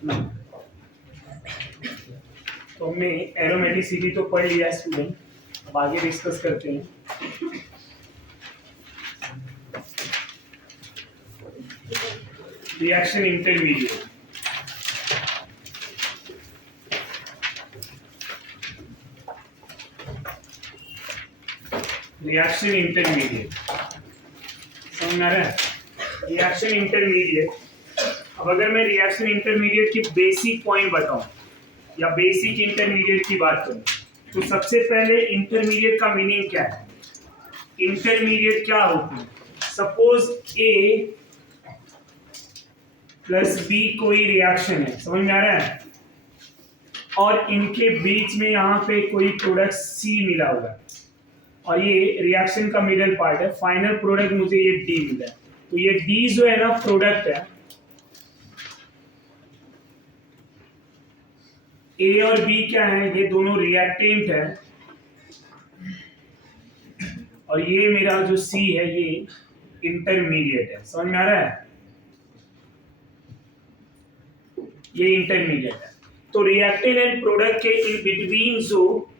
तो हमने एरोमेटिसिटी तो पढ़ लिया स्टूडेंट, अब आगे डिस्कस करते हैं। Reaction intermediate. रिएक्शन इंटरमीडिएट समझ में आ रहा है? Reaction intermediate. अब अगर मैं रिएक्शन इंटरमीडिएट की बेसिक पॉइंट बताऊं या बेसिक इंटरमीडिएट की बात करूं, तो सबसे पहले इंटरमीडिएट का मीनिंग क्या है? इंटरमीडिएट क्या होती है? सपोज ए प्लस बी कोई रिएक्शन है, समझ में आ रहा है, और इनके बीच में यहाँ पे कोई प्रोडक्ट सी मिला हुआ है और ये रिएक्शन का मिडल पार्ट है। फाइनल प्रोडक्ट मुझे ये डी मिला है, तो ये डी जो है ना प्रोडक्ट है। ए और बी क्या है? ये दोनों रिएक्टेंट है और ये मेरा जो सी है ये इंटरमीडिएट है। समझ में आ रहा है? ये इंटरमीडिएट है। तो रिएक्टेंट एंड प्रोडक्ट के इन बिटवीन जो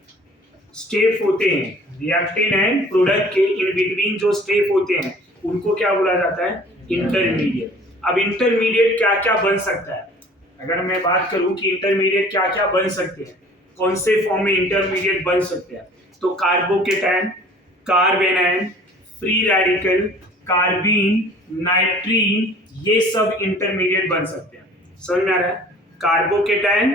स्टेप होते हैं, रिएक्टेंट एंड प्रोडक्ट के इन बिटवीन जो स्टेप होते हैं उनको क्या बोला जाता है? इंटरमीडिएट। अब इंटरमीडिएट क्या क्या बन सकता है? अगर मैं बात करूं कि इंटरमीडिएट क्या क्या बन सकते हैं, कौन से फॉर्म में इंटरमीडिएट बन सकते हैं, तो carbocation, carbanion, free radical, carbene, nitrene, ये सब इंटरमीडिएट बन सकते हैं। समझ में आ रहा है? Carbocation,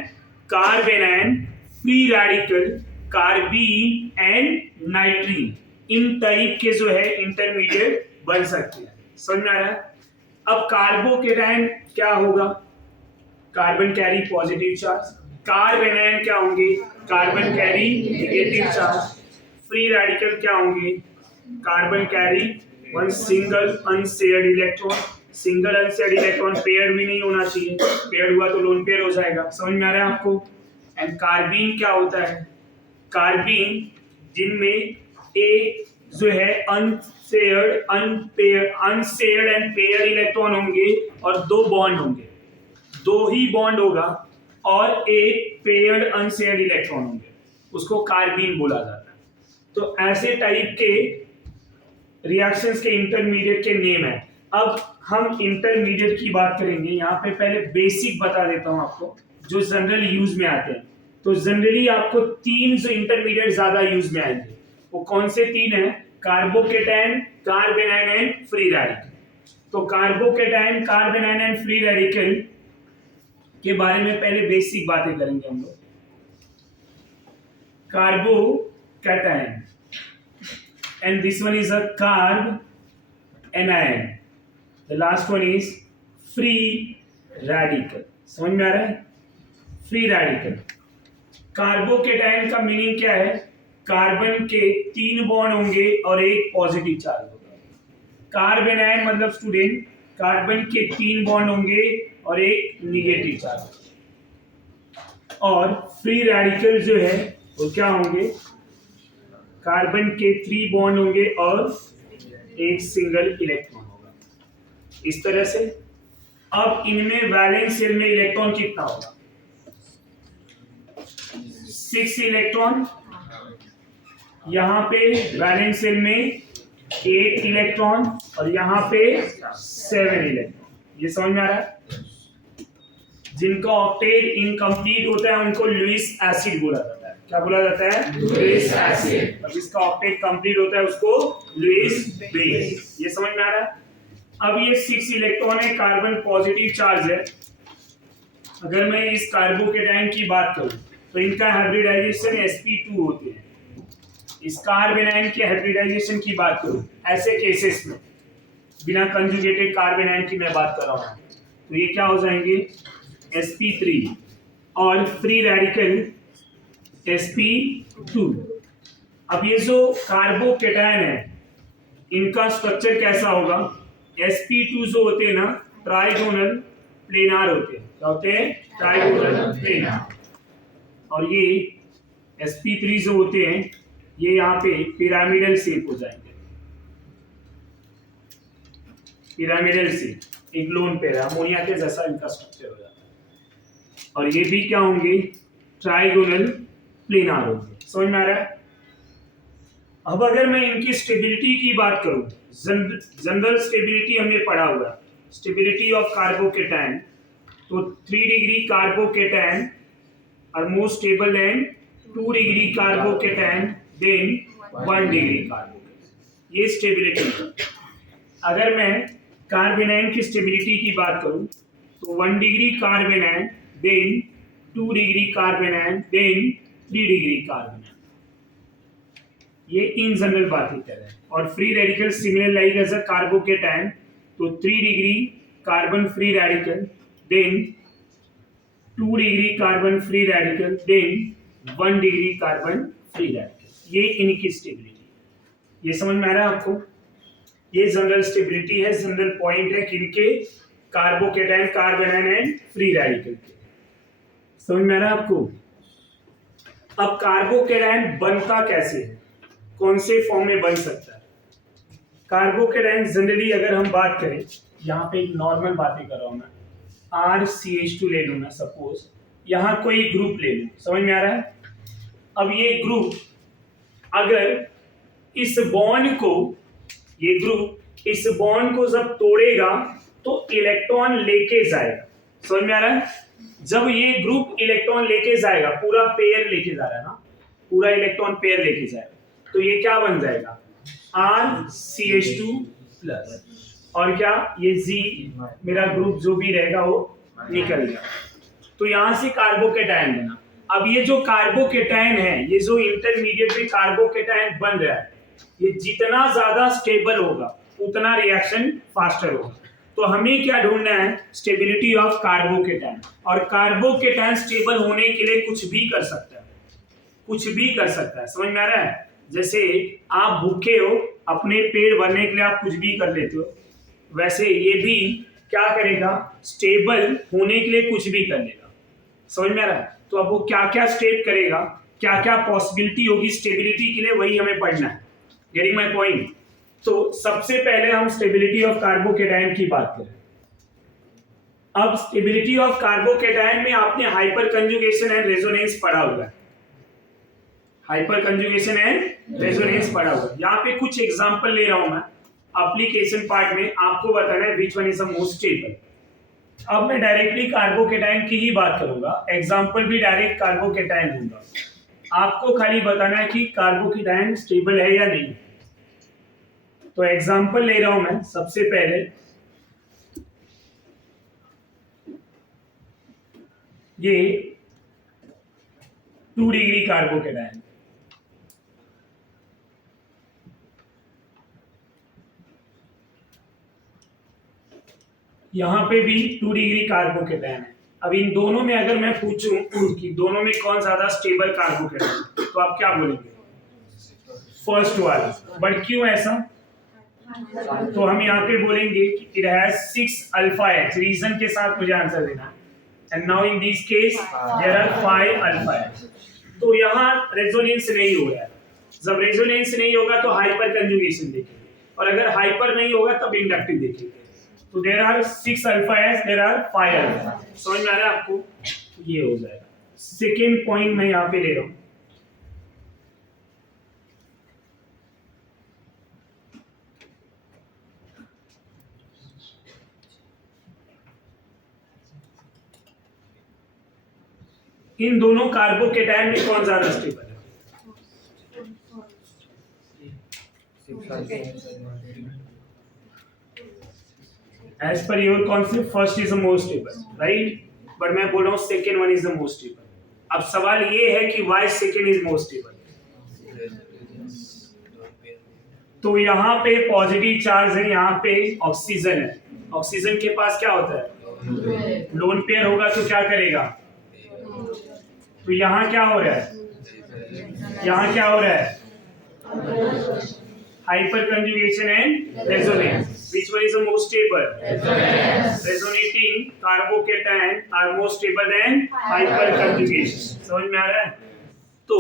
carbanion, free radical, carbene and nitrene, इन टाइप के जो है इंटरमीडिएट बन सकते हैं। समझ में आ रहा है? अब कार्बोकेटायन क्या होगा? Carbon carry positive charge. Carbanion क्या होंगे? Carbon carry negative charge. Free radical क्या होंगे? Carbon carry one single unshared electron. Single unshared electron paired भी नहीं होना चाहिए, पेयर्ड हुआ तो लोन पेयर हो जाएगा। समझ में आ रहा है आपको? एंड कार्बीन क्या होता है? कार्बीन जिनमें एक जो है अनशेयर्ड एंड पेयर इलेक्ट्रॉन होंगे और दो बॉन्ड होंगे, दो ही बॉन्ड होगा और एक पेयर्ड अनशेयर्ड इलेक्ट्रॉन होंगे, उसको कार्बीन बोला जाता है। तो ऐसे टाइप के रिएक्शंस के इंटरमीडिएट के नेम है। अब हम इंटरमीडिएट की बात करेंगे। यहाँ पे पहले बेसिक बता देता हूँ आपको जो जनरल यूज में आते हैं। तो जनरली आपको तीन जो इंटरमीडिएट ज्यादा यूज में आएंगे, वो कौन से तीन है? Carbocation, carbanion and free radical. तो carbocation, carbanion and free radical के बारे में पहले बेसिक बातें करेंगे हम लोग। Carbocation and this one is a carb anion, the last one is free radical। समझ में आ रहा है? Free radical. कार्बोकेटायन का मीनिंग क्या है? कार्बन के तीन बॉन्ड होंगे और एक पॉजिटिव चार्ज होगा। कार्बेनायन मतलब स्टूडेंट कार्बन के तीन बॉन्ड होंगे और एक निगेटिव चार्ज। और फ्री रेडिकल जो है वो क्या होंगे? कार्बन के 3 बॉन्ड होंगे और एक सिंगल इलेक्ट्रॉन होगा। इस तरह से अब इनमें वैलेंस शेल में इलेक्ट्रॉन कितना होगा? 6 इलेक्ट्रॉन। यहां पे वैलेंस शेल में 8 इलेक्ट्रॉन और यहां पे 7 इलेक्ट्रॉन। ये समझ में आ रहा है? जिनका ऑक्टेट इनकम्प्लीट होता है उनको लुईस एसिड बोला जाता है। क्या बोला जाता है? Lewis acid. और जिसका ऑक्टेट कंप्लीट होता है उसको लुईस बेस। ये समझ में आ रहा है? अब ये 6 इलेक्ट्रॉन है, कार्बन पॉजिटिव चार्ज है। अगर मैं इस कार्बोकेटायन की बात करूं तो इनका हाइब्रिडाइजेशन sp2 होते हैं। इस कार्बेनायन के हाइब्रिडाइजेशन की बात करूं ऐसे केसेस में, बिना कंजुगेटेड कार्बेनायन की मैं बात कर रहा हूं, तो ये क्या हो जाएंगे? sp3 और फ्री रेडिकल sp2। अब ये जो कार्बोकेटायन है इनका स्ट्रक्चर कैसा होगा? sp2 जो होते हैं ना ट्राइगोनल प्लेनार होते हैं। क्या होते हैं? Trigonal planar. और ये sp3 जो होते हैं ये यहाँ पे पिरामिडल शेप हो जाएंगे। पिरामिडल शेप, एक लोन पेयर अमोनिया के जैसा इनका स्ट्रक्चर हो जाता है। और ये भी क्या होंगे, ट्राइगोनल प्लेनार होंगे। समझ में आ रहा है? अब अगर मैं इनकी स्टेबिलिटी की बात करूं, जनरल स्टेबिलिटी हमने पढ़ा हुआ, स्टेबिलिटी ऑफ कार्बोकेटायन, तो 3 degree carbocation are more stable than 2 degree carbocation than 1 degree carbocation. ये स्टेबिलिटी है। अगर मैं कार्बेनाइन की स्टेबिलिटी की बात करूं तो 1 degree carbanion than 2 degree carbanion than 3 degree carbanion. ये इन जनरल बातें कर रहे हैं। और free radical similar like as a carbocation, तो 3 degree carbon free radical than 2 degree carbon free radical than 1 degree carbon free radical. ये इनकी stability. ये समझ में आ रहा है आपको? ये जनरल स्टेबिलिटी है, जनरल पॉइंट है किनके, कार्बोकेटायन, कार्बेनाइन एंड फ्री रेडिकल के। समझ में आ रहा है आपको? अब कार्बोकेटायन बनता कैसे है, कौन से फॉर्म में बन सकता है? कार्बोकेटायन जनरली अगर हम बात करें, यहाँ पे एक नॉर्मल बातें कर रहा हूं मैं, RCH2 ले लूँ मैं सपोज, यहाँ कोई ग्रुप ले लूँ। समझ में आ रहा है? अब ये ग्रुप अगर इस बॉन्ड को, ये ग्रुप इस बॉन्ड को जब तोड़ेगा तो इलेक्ट्रॉन लेके जाएगा। समझ में आ रहा है? जब ये ग्रुप इलेक्ट्रॉन लेके जाएगा, पूरा पेयर लेके जा रहा है ना, पूरा इलेक्ट्रॉन पेयर लेके जाएगा, तो ये क्या बन जाएगा, RCH2 प्लस, और क्या ये Z मेरा ग्रुप जो भी रहेगा वो निकल गया। तो यहां से कार्बोकेटायन बना। अब ये जो कार्बोकेटायन है, ये जो इंटरमीडिएट में कार्बोकेटायन बन रहा है, ये जितना ज्यादा स्टेबल होगा उतना रिएक्शन फास्टर होगा। तो हमें क्या ढूंढना है, स्टेबिलिटी ऑफ कार्बोकेटायन। और कार्बोकेटायन स्टेबल होने के लिए कुछ भी कर सकता है, कुछ भी कर सकता है। समझ में आ रहा है? जैसे आप भूखे हो, अपने पेट भरने के लिए आप कुछ भी कर लेते हो, वैसे ये भी क्या करेगा, स्टेबल होने के लिए कुछ भी कर लेगा। समझ में आ रहा है? तो अब वो क्या क्या स्टेप करेगा, क्या क्या पॉसिबिलिटी होगी स्टेबिलिटी के लिए, वही हमें पढ़ना है। Getting my point? तो सबसे पहले हम स्टेबिलिटी ऑफ कार्बोकेटायन की बात करें। अब स्टेबिलिटी ऑफ कार्बोकेटायन में आपने हाइपर कंजुगेशन एंड रेजोनेंस पढ़ा हुआ है, हाइपर कंजुगेशन एंड रेजोनेंस पढ़ा हुआ है। यहाँ पे कुछ एग्जांपल ले रहा हूं मैं, एप्लीकेशन पार्ट में आपको बताना है which one is the most stable. अब मैं डायरेक्टली कार्बोकेटायन की ही बात करूंगा, एग्जांपल भी डायरेक्ट कार्बोकेटायन दूंगा। आपको खाली बताना है कि कार्बोकेटायन स्टेबल है या नहीं। तो एग्जांपल ले रहा हूं मैं, सबसे पहले ये 2 डिग्री कार्बोकेटायन, यहां पे भी 2 डिग्री कार्बोकेटायन है। अब इन दोनों में अगर मैं पूछूं कि दोनों में कौन ज्यादा स्टेबल कार्बोकेटायन, तो आप क्या बोलेंगे, फर्स्ट वाला। बट क्यों ऐसा? तो हम यहाँ पे बोलेंगे कि it has 6 alpha H, reason के साथ मुझे आंसर देना। And now in this case there are 5 alpha H. तो यहाँ रेजोनेंस नहीं हो रहा है। जब रेजोनेंस नहीं होगा तो हाइपर कंजुगेशन देखेंगे, और अगर हाइपर नहीं होगा तब इंडक्टिव देखेंगे। तो there are 6 alpha H, there are 5 alpha. समझ में आ रहा है आपको? ये हो जाएगा। सेकेंड पॉइंट मैं यहाँ पे ले रहा हूँ, इन दोनों कार्बोकेटायन में कौन ज्यादा स्टेबल है? As per your concept, first is the most stable, right? But मैं बोल रहा हूँ second one is the most stable. अब सवाल ये है कि why second is most stable? तो यहाँ पे पॉजिटिव चार्ज है, यहाँ पे ऑक्सीजन है। ऑक्सीजन के पास क्या होता है, लोन पेयर होगा तो क्या करेगा, तो यहाँ क्या हो रहा है, यहाँ क्या हो रहा है, hyper conjugation and resonance. Which one is the most stable? Resonating carbocation are more stable than hyperconjugation. समझ में आ रहा है? तो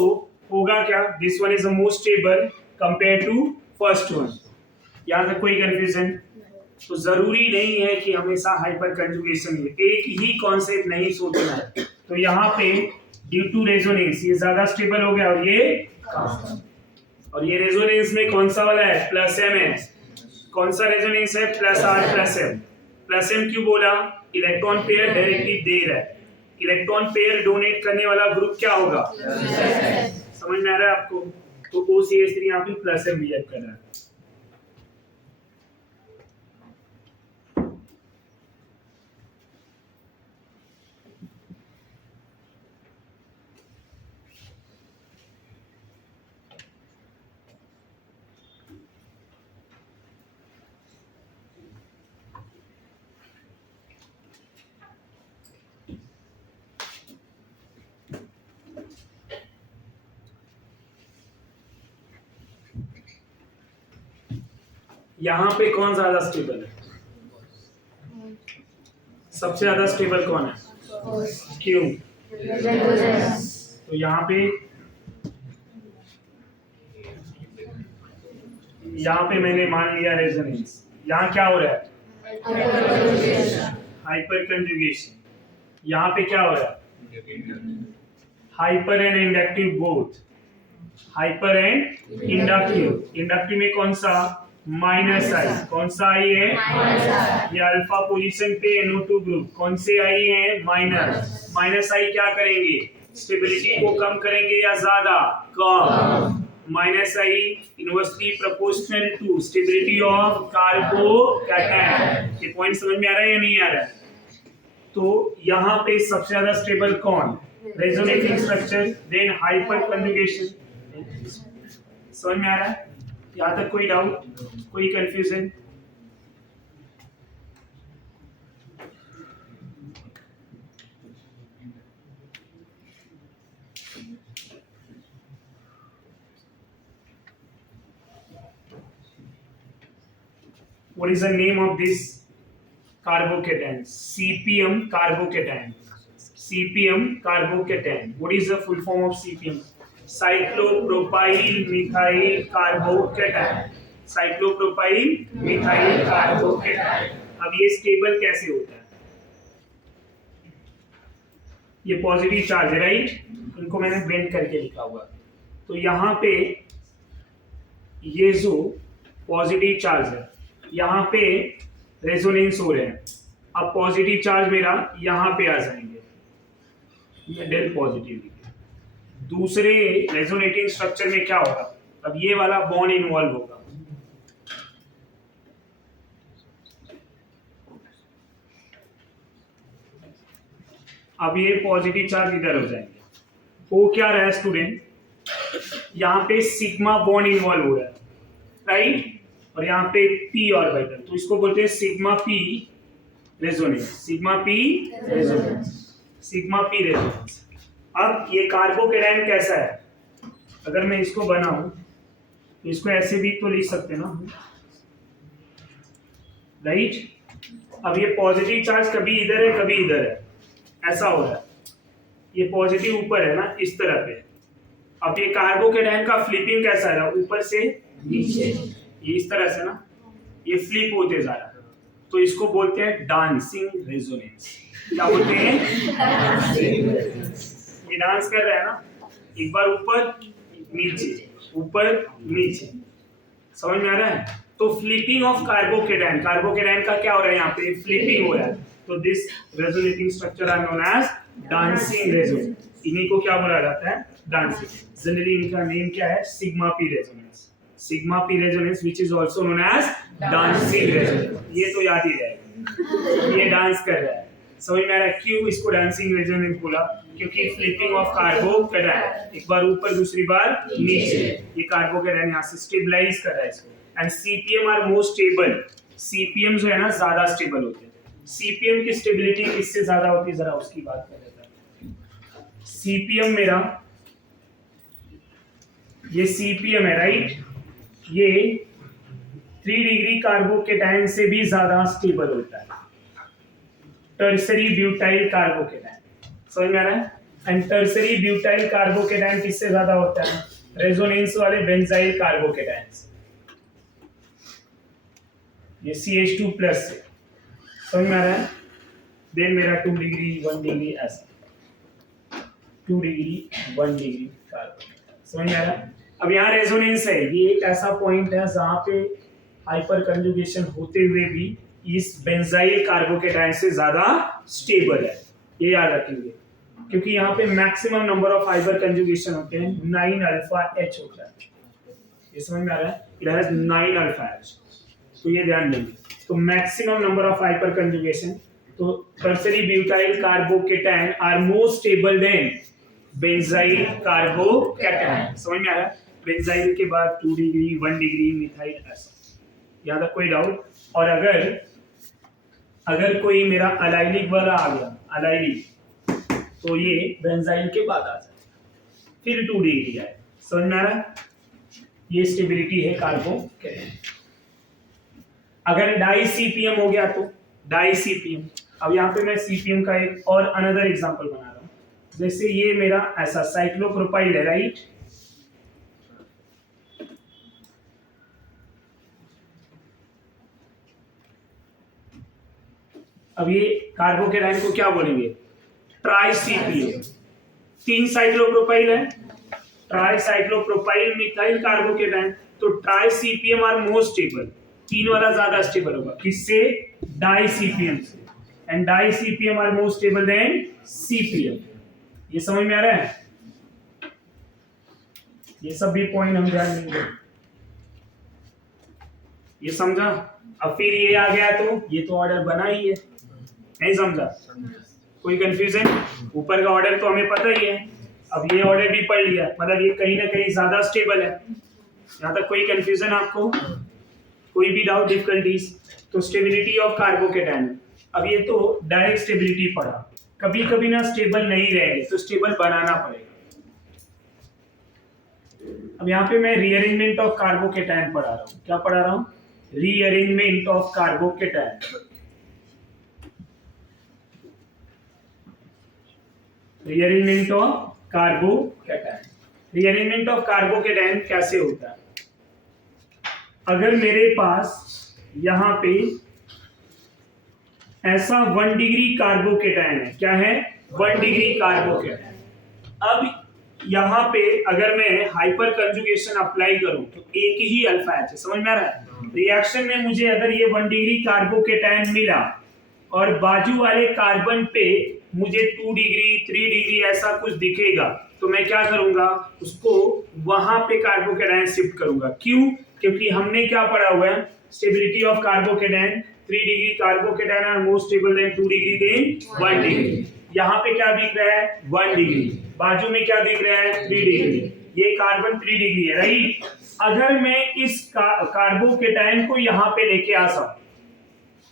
होगा क्या, this one is the most stable compared to first one. यहाँ तक कोई कंफ्यूजन? तो जरूरी नहीं है कि हमेशा हाइपर कंजुगेशन है, एक ही कॉन्सेप्ट नहीं सोचना है। तो यहाँ पे ड्यू टू रेजोनेंस ये ज्यादा स्टेबल हो गया और ये कम। और ये रेजोनेंस में कौन सा वाला है? प्लस एम है। कौन सा रेजोनेंस है? Plus R plus M. Plus M क्यों बोला? इलेक्ट्रॉन पेयर डायरेक्टली दे रहा है। इलेक्ट्रॉन पेयर डोनेट करने वाला ग्रुप क्या होगा? समझ में आ रहा है आपको? तो OCH3 यहाँ पे प्लस एम रिएक्ट कर रहा है। यहाँ पे कौन ज्यादा स्टेबल है? सबसे ज्यादा स्टेबल कौन है? क्यों? तो यहाँ पे मैंने मान लिया रेजोनेंस। यहाँ क्या हो रहा है? Hyper conjugation. यहाँ पे क्या हो रहा है? Hyper and inductive both. Hyper and inductive. Inductive में कौन सा? माइनस आई। कौन सा आई है? ये अल्फा पोजीशन पे NO2 ग्रुप कौन से आई है? माइनस। माइनस आई क्या करेंगे? स्टेबिलिटी को कम करेंगे या ज्यादा? कम। Minus I inversely proportional to stability of carbocation. ये पॉइंट समझ में आ रहा है या नहीं आ रहा है? तो यहाँ पे सबसे ज्यादा स्टेबल कौन? Resonating structure, then hyperconjugation. समझ में आ रहा है? यहाँ तक कोई डाउट, कोई confusion? What is the name of this carbocation? CPM carbocation. CPM carbocation. What is the full form of CPM? Cyclopropyl methyl carbocation. Cyclopropyl methyl carbocation. अब ये स्टेबल कैसे होता है? ये पॉजिटिव चार्ज है, राइट? इनको मैंने ब्लेंड करके लिखा हुआ। तो यहाँ पे ये जो पॉजिटिव चार्ज है, यहाँ पे रेजोनेंस हो रहे हैं। अब पॉजिटिव चार्ज मेरा यहाँ पे आ जाएंगे, ये डेल पॉजिटिव। दूसरे रेजोनेटिंग स्ट्रक्चर में क्या होगा? अब ये वाला बॉन्ड इन्वॉल्व होगा। अब ये पॉजिटिव चार्ज इधर हो जाएंगे। हो क्या रहा है स्टूडेंट? यहाँ पे सिग्मा बॉन्ड इन्वॉल्व हो रहा है, राइट? और यहाँ पे p ऑर्बिटल, तो इसको बोलते हैं sigma p resonance. Sigma p resonance. Sigma p resonance. अब ये कार्बोकेटायन कैसा है? अगर मैं इसको बनाऊं तो इसको ऐसे भी तो लिख सकते ना, राइट? अब ये पॉजिटिव चार्ज कभी इधर है कभी इधर है, ऐसा हो रहा है। ये पॉजिटिव ऊपर है ना, इस तरह पे। अब ये कार्बोकेटायन का फ्लिपिंग कैसा है? ऊपर से नीचे, ये इस तरह से ना, ये फ्लिप होते जा रहा है। तो इसको बोलते हैं डांसिंग रेजोनेंस। क्या बोलते हैं? ये डांस कर रहा है ना, एक बार ऊपर नीचे ऊपर नीचे। समझ में आ रहा है? तो फ्लिपिंग ऑफ कार्बोकेटायन, कार्बोकेटायन का क्या हो रहा है? यहाँ पे फ्लिपिंग हो रहा है। तो this resonating structure are known as dancing resonance. इन्हीं को क्या बोला जाता है? डांसिंग। जनरली इनका नेम क्या है? Sigma p resonance. Sigma p resonance which is also known as dancing resonance. ये तो याद ही रहेगा, ये डांस कर रहा है। समझ में आ रहा है क्यों इसको डांसिंग रेजोनेंस बोला? क्योंकि फ्लिपिंग ऑफ कार्बोकेटायन, एक बार ऊपर दूसरी बार नीचे। ये कार्बोकेटायन यहाँ से स्टेबलाइज कर रहा है इसको। And CPM are more stable. CPM जो है ना ज्यादा स्टेबल होते हैं। CPM की स्टेबिलिटी किससे ज्यादा होती है? जरा उसकी बात कर लेते हैं। CPM मेरा, ये CPM है, राइट? ये 3 डिग्री कार्बोकेटायन से भी ज्यादा स्टेबल होता है। Tertiary butyl carbocation. समझ में आ रहा है? एंड टर्सरी ब्यूटाइल कार्बोकेटायन किससे ज्यादा होता है? रेजोनेंस वाले बेंजाइल कार्बोकेटायन। ये CH2 प्लस से। समझ में आ रहा है? देन मेरा 2 डिग्री 1 डिग्री ऐसा। 2 डिग्री 1 डिग्री कार्बन। समझ में आ रहा है? अब यहाँ रेजोनेंस है, ये एक ऐसा पॉइंट है जहाँ पे हाइपर कंजुगेशन होते हुए भी इस बेंजाइल कार्बोकेटाइन से ज्यादा स्टेबल है, ये याद रखेंगे, क्योंकि यहाँ पे maximum number of hyper conjugation होते हैं, 9 अल्फा एच होता है। ये समझ में आ रहा है? इट हैज 9 अल्फा एच, तो ये ध्यान देंगे। तो maximum number of hyperconjugation, तो tertiary butyl carbocation are more stable than benzyl carbocation. समझ में आ रहा है? बेंजाइल के बाद 2 डिग्री 1 डिग्री मिथाइल ऐसा, याद है? कोई डाउट? और अगर कोई मेरा अलाइलिक वाला आ गया, अलाइलिक, तो ये बेंजाइल के बाद आ जाए, फिर 2 डिग्री आए। समझ में आ रहा है? ये स्टेबिलिटी है कार्बोकेटाइन। अगर डाई सीपीएम हो गया तो डाई सीपीएम। अब यहाँ पे मैं सीपीएम का एक और अनदर एग्जांपल बना रहा हूँ। जैसे ये मेरा ऐसा साइक्लोप्रोपाइल है, राइट? अब ये कार्बोकेटाइन को क्या बोलेंगे? ट्राइसीपीएम। 3 साइक्लोप्रोपाइल है, ट्राइसाइक्लोप्रोपाइल मिथाइल कार्बोकेटाइन, तो ट्राइसीपीएम आर मोर स्टेबल, 3 वाला ज्यादा स्टेबल होगा, किससे? डाइसीपीएम से। And di CPM are more stable than CPM. ये समझ में आ रहा है? ये सब भी पॉइंट हम ध्यान देंगे। ये समझा? अब फिर ये आ गया तो ये तो ऑर्डर बना ही है, नहीं समझा? कोई कंफ्यूजन? ऊपर का ऑर्डर तो हमें पता ही है, अब ये ऑर्डर भी पढ़ लिया, मतलब ये कहीं ना कहीं ज्यादा स्टेबल है। यहाँ तक कोई कंफ्यूजन आपको? कोई भी डाउट, डिफिकल्टीज? तो स्टेबिलिटी ऑफ कार्बोकेटाइन। अब ये तो डायरेक्ट स्टेबिलिटी पढ़ा, कभी कभी ना स्टेबल नहीं रहेंगे तो स्टेबल बनाना पड़ेगा। अब यहाँ पे मैं रीअरेंजमेंट ऑफ कार्बोकेटाइन पढ़ा रहा हूँ। क्या पढ़ा रहा हूँ? Rearrangement of carbocation. Rearrangement of carbocation. Rearrangement of carbocation कैसे होता है? अगर मेरे पास यहां पे ऐसा 1 डिग्री कार्बोकेटाइन है, क्या है? 1 डिग्री कार्बोकेटाइन। अब यहां पे अगर मैं हाइपर कंजुगेशन अप्लाई करूं तो एक ही अल्फा एच है। समझ में आ रहा है? रिएक्शन में मुझे अगर ये 1 डिग्री कार्बोकेटाइन मिला और बाजू वाले कार्बन पे मुझे 2 डिग्री 3 डिग्री ऐसा कुछ दिखेगा, तो मैं क्या करूंगा? उसको वहां पे कार्बोकेटाइन शिफ्ट करूंगा। क्यों? क्योंकि हमने क्या पढ़ा हुआ है? Stability of carbocation, 3 degree carbocation are more stable than 2 degree than 1 degree. यहाँ पे क्या दिख रहा है? 1 डिग्री। बाजू में क्या दिख रहा है? 3 डिग्री। ये कार्बन 3 डिग्री है, राइट? अगर मैं इस कार्बोकेटाइन को यहाँ पे लेके आ सकूं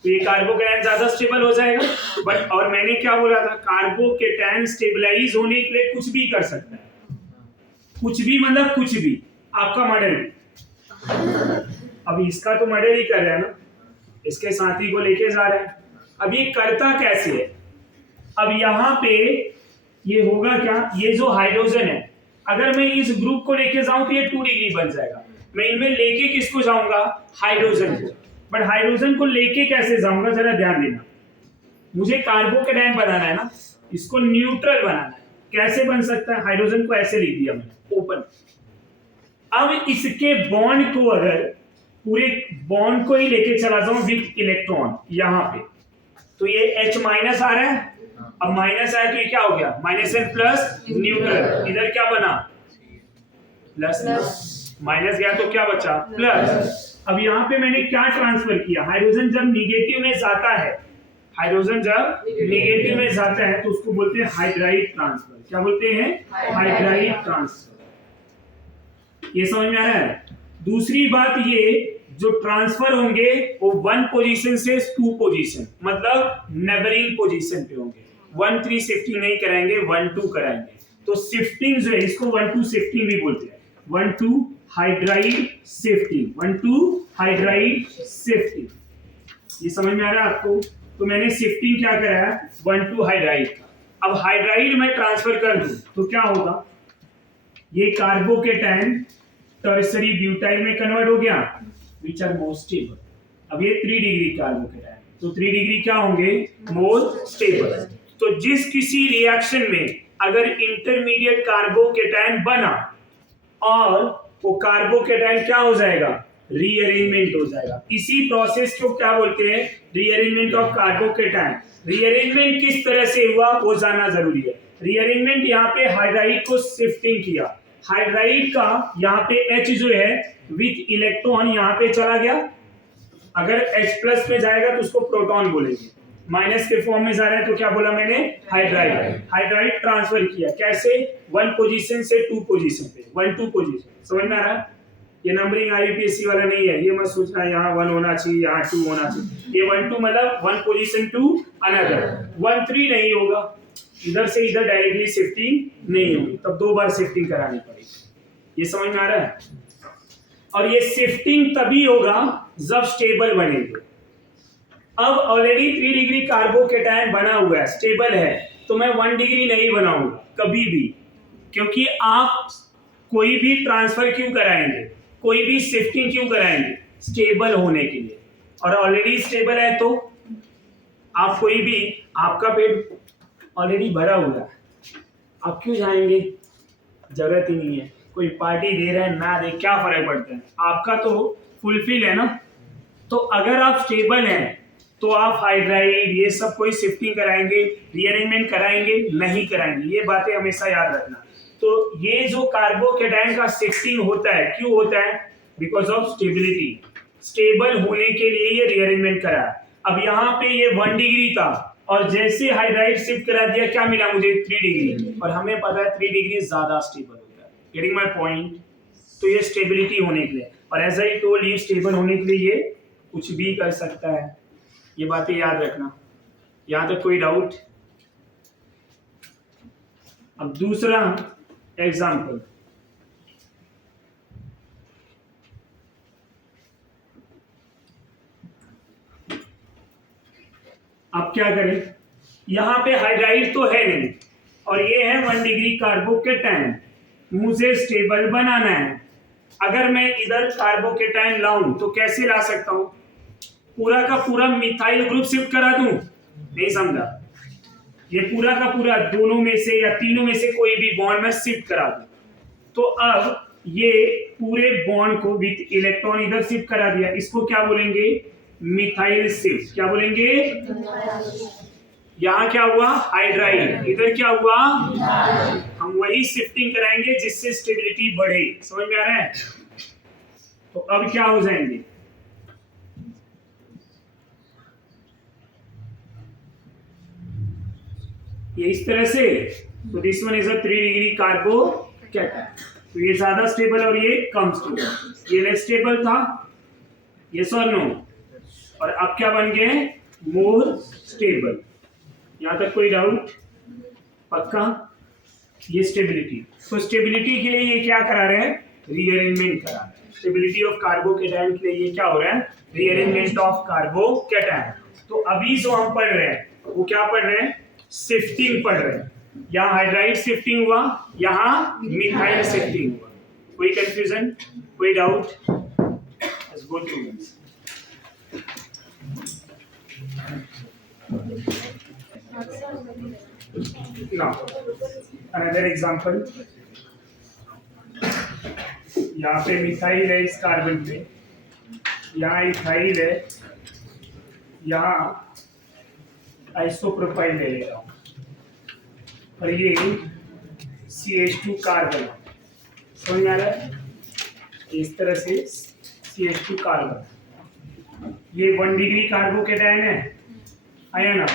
तो ये कार्बोकेटाइन ज्यादा स्टेबल हो जाएगा। बट और मैंने क्या बोला था? कार्बोकेटाइन स्टेबलाइज होने के लिए कुछ भी कर सकता है, कुछ भी मतलब कुछ भी। आपका मॉडल, अब इसका तो मर्डर ही कर रहा है ना, इसके साथी को लेके जा रहा है। अब ये करता कैसे है? अब यहाँ पे ये होगा क्या? ये जो हाइड्रोजन है, अगर मैं इस ग्रुप को लेके जाऊं तो ये 2 डिग्री बन जाएगा। मैं इनमें लेके किसको जाऊंगा? हाइड्रोजन को। बट हाइड्रोजन को लेके कैसे जाऊंगा? जरा ध्यान देना, मुझे कार्बोकेटाइन बनाना है ना, इसको न्यूट्रल बनाना है। कैसे बन सकता है? हाइड्रोजन को ऐसे लिख दिया मैंने, ओपन। अब इसके बॉन्ड को, अगर पूरे बॉन्ड को ही लेके चला जाऊं विथ इलेक्ट्रॉन यहां पे, तो ये H माइनस आ रहा है। अब माइनस आया तो ये क्या हो गया? Minus and plus neutral. इधर क्या बना? प्लस। माइनस गया तो क्या बचा? प्लस। अब यहाँ पे मैंने क्या ट्रांसफर किया? हाइड्रोजन जब निगेटिव में जाता है, हाइड्रोजन जब निगेटिव में जाता है तो उसको बोलते हैं हाइड्राइड ट्रांसफर। क्या बोलते हैं? Hydride transfer. ये समझ में आ रहा है? दूसरी बात, ये जो ट्रांसफर होंगे वो 1 पोजीशन से 2 पोजीशन, मतलब नेबरिंग पोजीशन पे होंगे। 1-3 शिफ्टिंग नहीं कराएंगे, 1-2 कराएंगे। तो शिफ्टिंग जो है इसको 1-2 शिफ्टिंग भी बोलते हैं। 1-2 हाइड्राइड शिफ्टिंग, 1-2 हाइड्राइड शिफ्टिंग। ये समझ में आ रहा है आपको? तो मैंने शिफ्टिंग क्या कराया? 1-2 हाइड्राइड का। अब हाइड्राइड में ट्रांसफर कर दूं तो क्या होगा? ये कार्बोकेटाइन टर्शरी ब्यूटाइल में कन्वर्ट हो गया, विच आर मोर स्टेबल। अब ये 3 डिग्री कार्बोकेटाइन, तो 3 डिग्री क्या होंगे? मोर स्टेबल। तो जिस किसी रिएक्शन में अगर इंटरमीडिएट कार्बोकेटायन बना और वो कार्बोकेटायन क्या हो जाएगा, रीअरेंजमेंट हो जाएगा। इसी प्रोसेस को क्या बोलते हैं, रीअरेंजमेंट ऑफ कार्बोकेटायन। रीअरेंजमेंट किस तरह से हुआ वो जानना जरूरी है। रीअरेंजमेंट यहाँ पे हाइड्राइड को शिफ्टिंग किया, हाइड्राइड का यहाँ पे H जो है विथ इलेक्ट्रॉन यहाँ पे चला गया, अगर H प्लस में जाएगा तो उसको प्रोटॉन बोलेंगे, माइनस के फॉर्म में जा रहा है तो क्या बोला मैंने, हाइड्राइड। हाइड्राइड ट्रांसफर किया कैसे, 1 पोजीशन से 2 पोजीशन पे, 1 2 पोजीशन, समझ में आ रहा है। ये नंबरिंग आईपीएससी वाला नहीं है, ये मत सोचना यहाँ 1 होना चाहिए यहाँ 2 होना चाहिए। ये 1 2 मतलब 1 पोजीशन टू अनदर, 1 3 नहीं होगा, इधर से इधर डायरेक्टली शिफ्टिंग नहीं होगी, तब 2 बार शिफ्टिंग करानी पड़ेगी। ये समझ में आ रहा है। और ये शिफ्टिंग तभी होगा जब स्टेबल बनेंगे। अब ऑलरेडी 3 डिग्री कार्बोकेटायन बना हुआ है, स्टेबल है, तो मैं 1 डिग्री नहीं बनाऊंगा कभी भी, क्योंकि आप कोई भी ट्रांसफर क्यों कराएंगे, कोई भी शिफ्टिंग क्यों कराएंगे, स्टेबल होने के लिए। और ऑलरेडी स्टेबल है तो आप कोई भी, आपका पेट ऑलरेडी भरा हुआ है, आप क्यों जाएंगे, जरूरत ही नहीं है। कोई पार्टी दे रहा है ना दे क्या फर्क पड़ता है, आपका तो फुलफिल है ना। तो अगर आप स्टेबल हैं तो आप हाइड्राइड ये सब कोई शिफ्टिंग कराएंगे, रीअरेंजमेंट कराएंगे नहीं कराएंगे, ये बातें हमेशा याद रखना। तो ये जो कार्बोकेटायन का शिफ्टिंग होता है क्यों होता है, बिकॉज ऑफ स्टेबिलिटी। स्टेबल होने के लिए ये रीअरेंजमेंट करा। अब यहाँ पे ये 1 डिग्री था और जैसे हाइड्राइड शिफ्ट करा दिया क्या मिला मुझे, 3 डिग्री, और हमें पता है 3 डिग्री ज्यादा स्टेबल होता है। Getting my point. तो ये स्टेबिलिटी होने के लिए, और as I told you stable होने के लिए ये कुछ भी कर सकता है, ये बातें याद रखना। यहां तक कोई डाउट। अब दूसरा एग्जाम्पल, अब क्या करें, यहां पे हाइड्राइड तो है नहीं और ये है 1 डिग्री कार्बोकेटायन, मुझे स्टेबल बनाना है। अगर मैं इधर कार्बोकेटायन लाऊं तो कैसे ला सकता हूं, पूरा का पूरा मिथाइल ग्रुप शिफ्ट करा दूं, नहीं समझा, ये पूरा का पूरा दोनों में से या तीनों में से कोई भी बॉन्ड में शिफ्ट करा दूं। तो अब ये पूरे बॉन्ड को विथ इलेक्ट्रॉन इधर शिफ्ट करा दिया, इसको क्या बोलेंगे, मिथाइल शिफ्ट। क्या बोलेंगे, यहाँ क्या हुआ, हाइड्राइड, इधर क्या हुआ, हम वही शिफ्टिंग कराएंगे जिससे स्टेबिलिटी बढ़े। समझ में आ रहा है। तो अब क्या हो जाएंगे, ये इस तरह से। तो this one is a 3 degree carbocation, तो ये ज्यादा स्टेबल और ये कम स्टेबल, ये लेस स्टेबल था, यस और नो, और अब क्या बन गए, मोर स्टेबल। यहां तक कोई डाउट, पक्का। ये स्टेबिलिटी, तो स्टेबिलिटी के लिए ये क्या करा रहे हैं, रीअरेंजमेंट करा रहे हैं। स्टेबिलिटी ऑफ कार्बोकेटायन के लिए ये क्या हो रहा है, रीअरेंजमेंट ऑफ कार्बोकेटायन। तो अभी जो हम पढ़ रहे हैं वो क्या पढ़ रहे हैं, शिफ्टिंग पढ़ रहे हैं। यहाँ हाइड्राइड शिफ्टिंग हुआ, यहाँ मिथाइल शिफ्टिंग हुआ। कोई कंफ्यूजन, कोई doubt, let's go through this. Now, another example, यहाँ पे मिथाइल है इस कार्बन पे, यहाँ इथाइल है, यहाँ आइसोप्रोपाइल ले रहा हूँ, और ये CH2 कार्बन, समझ में आ रहा है, इस तरह से CH2 कार्बन। ये 1 डिग्री कार्बोकेटायन है, आया ना,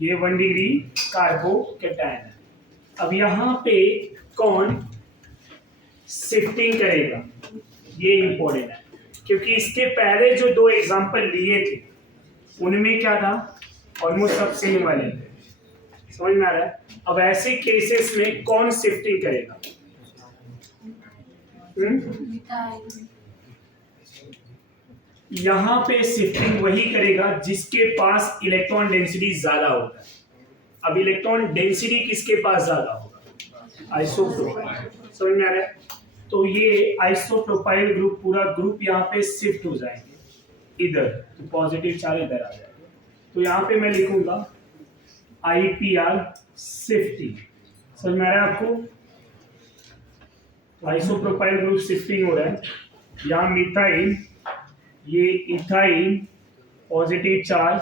ये 1 डिग्री कार्बोकेटायन है। अब यहाँ पे कौन शिफ्टिंग करेगा, ये इंपॉर्टेंट है, क्योंकि इसके पहले जो 2 एग्जांपल लिए थे उनमें क्या था, ऑलमोस्ट सब सेम वाले थे। समझ में आ रहा है। अब ऐसे केसेस में कौन शिफ्टिंग करेगा, यहां पे शिफ्टिंग वही करेगा जिसके पास इलेक्ट्रॉन डेंसिटी ज्यादा होता है। अब इलेक्ट्रॉन डेंसिटी किसके पास ज्यादा होगा, आइसोप्रोपाइल। समझ में आ रहा है। तो ये आइसोप्रोपाइल ग्रुप, पूरा ग्रुप यहाँ पे शिफ्ट हो जाएंगे इधर, तो पॉजिटिव चार्ज इधर आ जाएगा। तो यहाँ पे मैं लिखूंगा IPR शिफ्टिंग, समझ में आ रहा है आपको? आइसोप्रोपाइल ग्रुप शिफ्टिंग हो रहा है, यहाँ मिथाइल, ये इथाइल पॉजिटिव चार्ज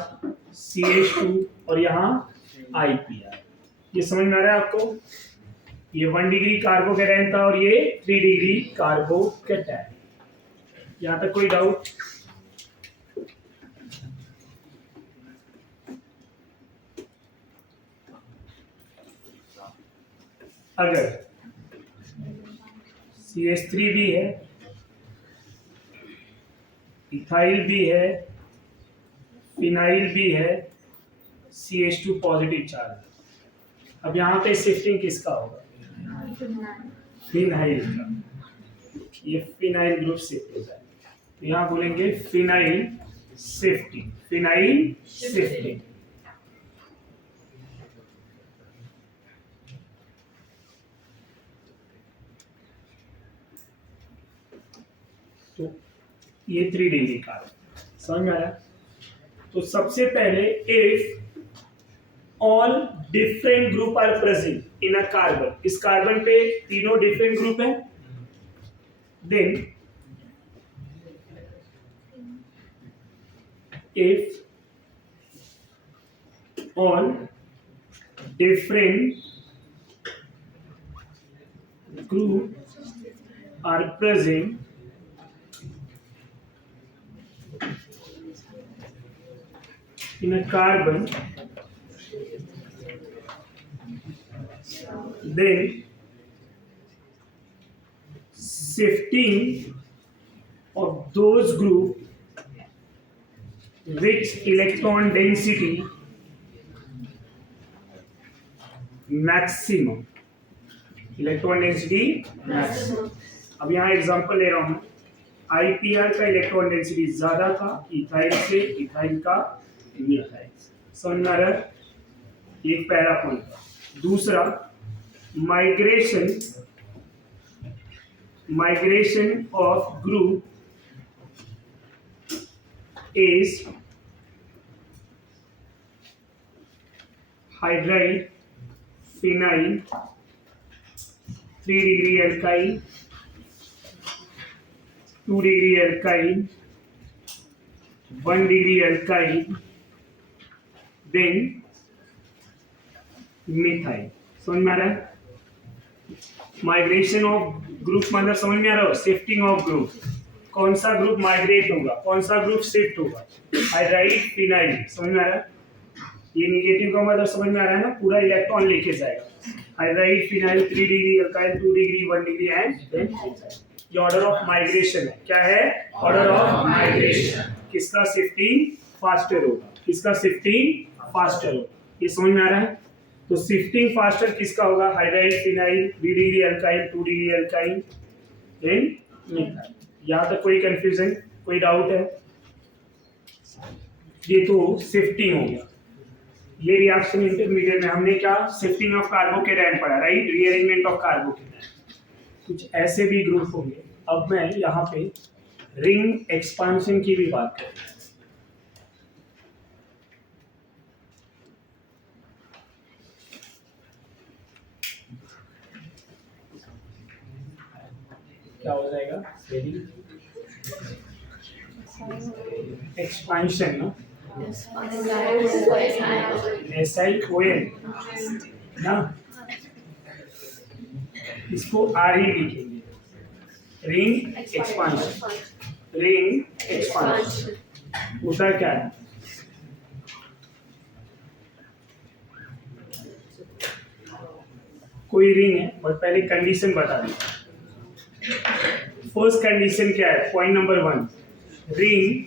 CH2 और यहाँ IPR। ये समझ में आ रहा है आपको? ये 1 डिग्री कार्बोकेटायन था और ये 3 डिग्री कार्बोकेटायन। यहाँ तक कोई डाउट? अगर CH3 भी है, इथाइल भी है, फिनाइल भी है, CH2 पॉजिटिव चार्ज। अब यहाँ पे शिफ्टिंग किसका होगा? फिनाइल का। ये फिनाइल ग्रुप शिफ्ट हो जाएगा, तो यहाँ बोलेंगे फिनाइल शिफ्टिंग, फिनाइल शिफ्टिंग। तो ये 3 डिग्री का समझ में आया? तो सबसे पहले if all different group are present in a carbon, इस कार्बन पे तीनों डिफरेंट ग्रुप है, then if all different groups are present in a carbon, then shifting of those groups which electron density maximum, electron density maximum. अब यहाँ example ले रहा हूँ, IPR का इलेक्ट्रॉन डेंसिटी ज्यादा था इथाइल से, इथाइल का मिथाइल। समझ में आ रहा है? एक पहला पॉइंट। दूसरा, migration of group is hydride, phenyl, 3 degree alkyl, 2 degree alkyl, 1 degree alkyl, then methyl। समझ में आ रहा है? माइग्रेशन ऑफ ग्रुप मतलब समझ में आ रहा है? शिफ्टिंग ऑफ ग्रुप, कौन सा ग्रुप माइग्रेट होगा, कौन सा ग्रुप शिफ्ट होगा? Hydride, phenyl. समझ में आ रहा है? ये नेगेटिव का मतलब समझ में आ रहा है ना? पूरा इलेक्ट्रॉन लेके जाएगा। Hydride, phenyl, 3 degree alkyl, 2 degree, 1 degree and then ये ऑर्डर ऑफ माइग्रेशन है। क्या है? Order of migration. किसका शिफ्टिंग फास्टर होगा, किसका शिफ्टिंग फास्टर होगा, ये समझ में आ रहा है? तो शिफ्टिंग फास्टर किसका होगा? Hydride, phenyl, 3 degree alkyl, 2 degree alkyl, then methyl. यहाँ तक कोई कंफ्यूजन, कोई डाउट है? ये तो शिफ्टिंग हो गया। ये रिएक्शन इंटरमीडिएट में हमने क्या शिफ्टिंग ऑफ कार्बोकेटायन पढ़ा, राइट? Rearrangement of carbocation. कुछ ऐसे भी ग्रुप होंगे। अब मैं यहाँ पे रिंग एक्सपांशन की भी बात करूँ। क्या हो जाएगा? एक्सपांशन ना, SiON ना, इसको RE लिखेंगे, रिंग एक्सपांशन। रिंग एक्सपांशन होता क्या है? कोई रिंग है और पहले कंडीशन बता दी। फर्स्ट कंडीशन क्या है? Point number 1, ring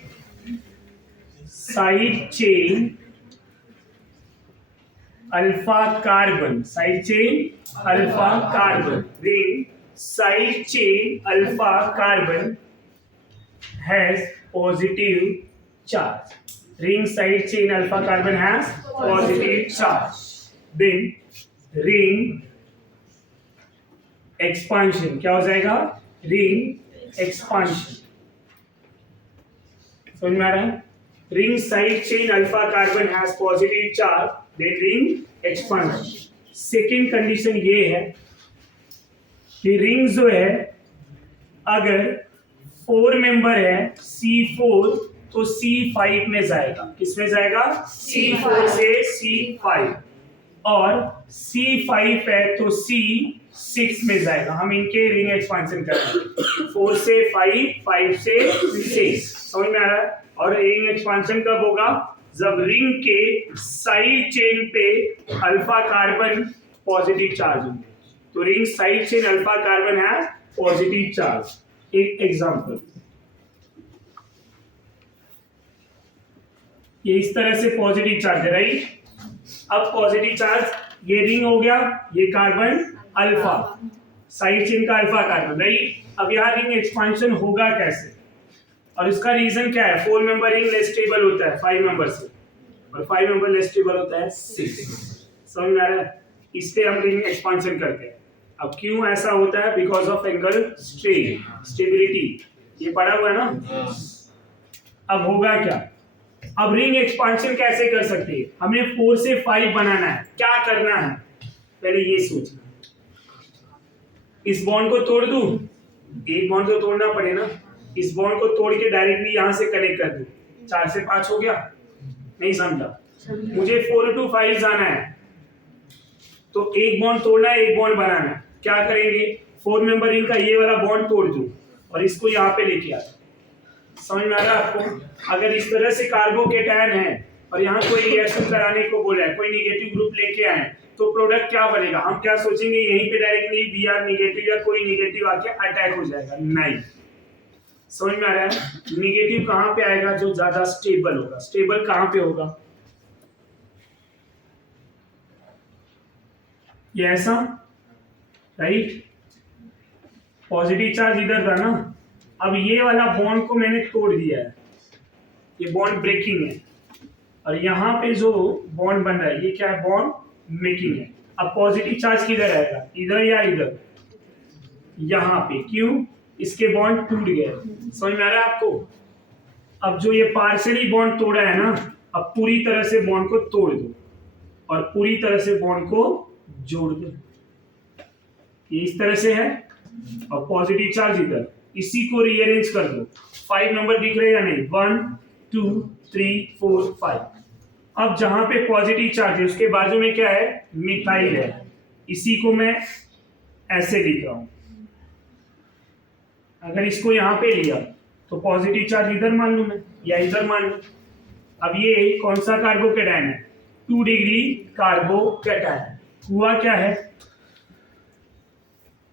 side chain alpha carbon, side chain alpha carbon, ring side chain alpha carbon has positive charge, ring side chain alpha carbon has positive charge, then ring expansion क्या हो जाएगा? Ring expansion. समझ में आ रहा है? Ring side chain alpha carbon has positive charge, then ring expansion. Second condition ये है कि रिंग जो है अगर 4 मेंबर है C4 तो C5 में जाएगा। किसमें जाएगा? C4 से C5। और C5 है तो C6 में जाएगा। हम इनके रिंग एक्सपेंशन करेंगे 4 से 5, 5 से 6। समझ में आ रहा है? और रिंग एक्सपेंशन कब होगा? जब रिंग के साइड चेन पे अल्फा कार्बन पॉजिटिव चार्ज होंगे। तो ring side chain alpha carbon है पॉजिटिव चार्ज। एक एग्जांपल, ये इस तरह से पॉजिटिव चार्ज है, राइट? अब पॉजिटिव चार्ज, ये रिंग हो गया, ये कार्बन अल्फा, साइड चेन का अल्फा कार्बन, राइट? अब यहाँ रिंग एक्सपेंशन होगा कैसे? और इसका रीजन क्या है? 4 मेंबर रिंग लेस स्टेबल होता है 5 मेंबर से, और 5 मेंबर लेस स्टेबल होता है 6। समझ में आ रहा है? इस पे हम रिंग एक्सपेंशन करते हैं। अब क्यों ऐसा होता है? Because of angle strain, stability, ये पढ़ा हुआ है ना। अब होगा क्या? अब रिंग एक्सपेंशन कैसे कर सकते हैं? हमें 4 से 5 बनाना है। क्या करना है? पहले ये सोचना, इस बॉन्ड को तोड़ दूं, एक बॉन्ड तो तोड़ना पड़े ना। इस बॉन्ड को तोड़ के डायरेक्टली यहां से कनेक्ट कर दूं, 4 से 5 हो गया। नहीं समझा? मुझे 4 to 5 जाना है, तो एक बॉन्ड तोड़ना है, एक बॉन्ड बनाना है। क्या करेंगे? 4 मेंबर रिंग का ये वाला बॉन्ड तोड़ दूं और इसको यहाँ पे लेके आता। समझ में आ रहा है आपको? अगर इस तरह से कार्बोकेटायन है और यहाँ कोई रिएक्शन कराने को बोला है, कोई निगेटिव ग्रुप लेके आए, तो प्रोडक्ट क्या बनेगा? हम क्या सोचेंगे? यहीं पे डायरेक्टली Br निगेटिव या कोई निगेटिव आके अटैक हो जाएगा। नहीं, समझ में आ रहा है? निगेटिव कहाँ पे आएगा? जो ज्यादा स्टेबल होगा। स्टेबल कहाँ पे होगा? ये ऐसा, राइट? पॉजिटिव चार्ज इधर था ना। अब ये वाला बॉन्ड को मैंने तोड़ दिया है, ये बॉन्ड ब्रेकिंग है, और यहाँ पे जो बॉन्ड बन रहा है ये क्या है? बॉन्ड मेकिंग है। अब पॉजिटिव चार्ज किधर आएगा? इधर या इधर? यहाँ पे। क्यों? इसके बॉन्ड टूट गए। समझ में आ रहा है आपको? अब जो ये पार्शियली बॉन्ड तोड़ा है ना, अब पूरी तरह से बॉन्ड को तोड़ दो और पूरी तरह से बॉन्ड को जोड़ दो। ये इस तरह से है, और पॉजिटिव चार्ज इधर, इसी को रीअरेंज कर दो। 5 नंबर दिख रहे या नहीं? 1 2 3 4 5। अब जहां पे पॉजिटिव चार्ज है उसके बाजू में क्या है? मिथाइल है। इसी को मैं ऐसे लिख रहा हूं। अगर इसको यहां पे लिया तो पॉजिटिव चार्ज इधर मान लू मैं, या इधर मान लू। अब ये कौन सा कार्बोकेटायन है? 2 डिग्री कार्बोकेटायन। हुआ क्या है?